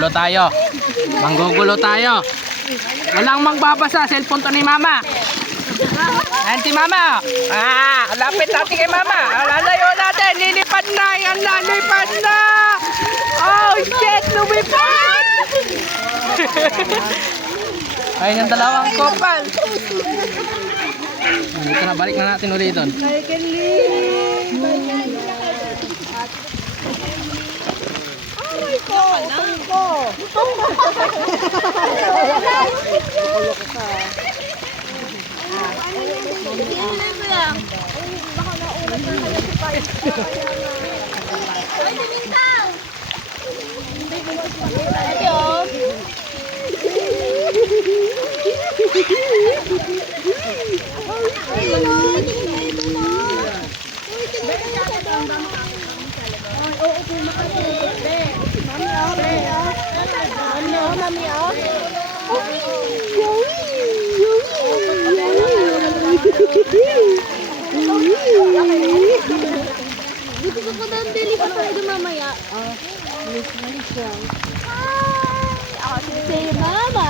Manggugulo tayo. Manggugulo tayo. Walang mangbabasa. Cellphone to ni Mama. Ayan si Mama. Lapit natin kay Mama. Lalayo natin. Lilipad na. Yan na. Lipad na. Oh, shit. Lumipad. Ayun yung dalawang kopal. Dito na. Balik na natin ulit doon. Gusto ko doon, dili pa tayo mamaya. Say mama.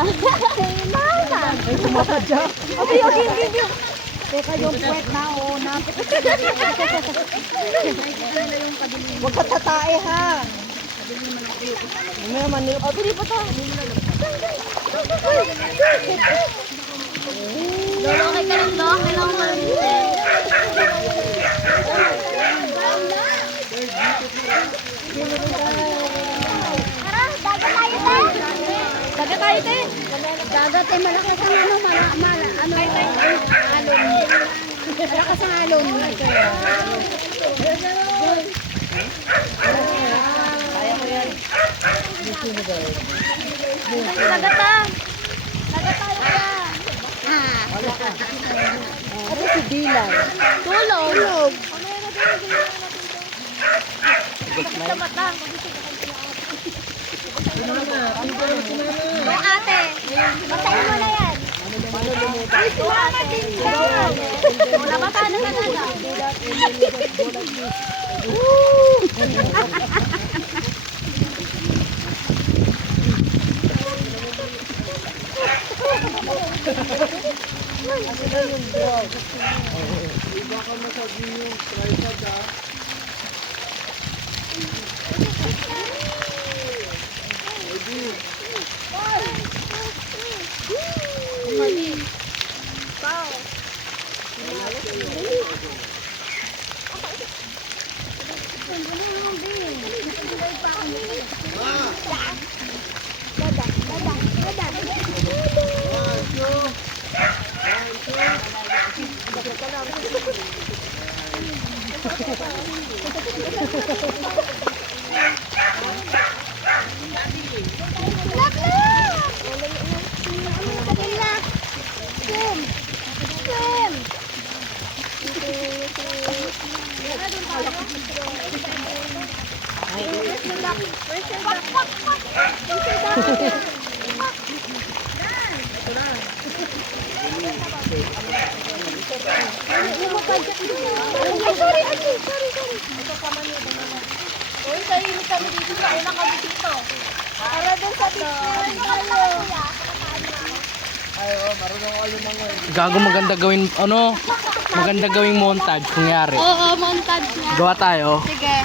Say mama. Ay, sumasadya. Okay. Teka yung puwet na, o. Huwag ka tatae, ha. May manil. O, dili pa tayo. Lolo, okay ka lang, Lolo. Kailangan manil. Tara, dagat tayo, te. Dagat tayo, te. Dagat, te. Malakas ang alon. Malakas ang alon. Kaya ko yan. Dagat, ta. Dagat tayo, ta. Ano si Dylan? Tulog. Sa mata. Yung ate. Basahin mo na yan. Ay, sumama din ka. Wala bata na talaga. Baka masabi yung tripod, ha? Gago, maganda gawin, maganda gawing montage kungyari. Oo, montage nga. Gawa tayo. Sige.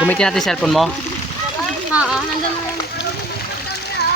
Gamitin natin cellphone mo. Oo, nandun na lang.